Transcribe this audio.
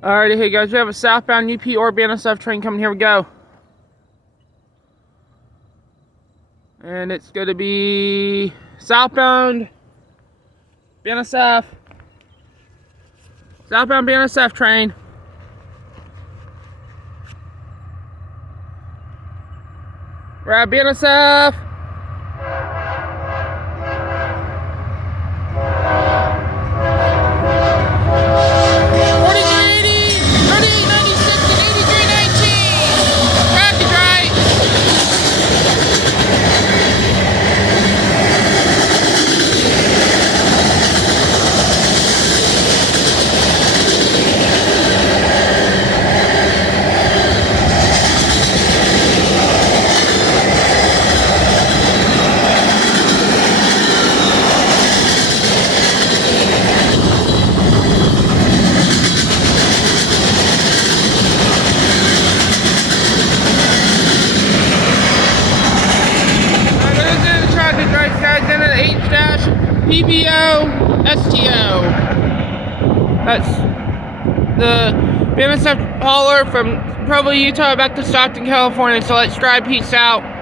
Alrighty, hey guys, we have a southbound UP or BNSF train coming. Here we go. And it's going to be southbound BNSF. Southbound BNSF train. We're at BNSF. H-PVOSTO. That's the BNSF hauler from Provo, Utah back to Stockton, California. So let's drive. Peace out.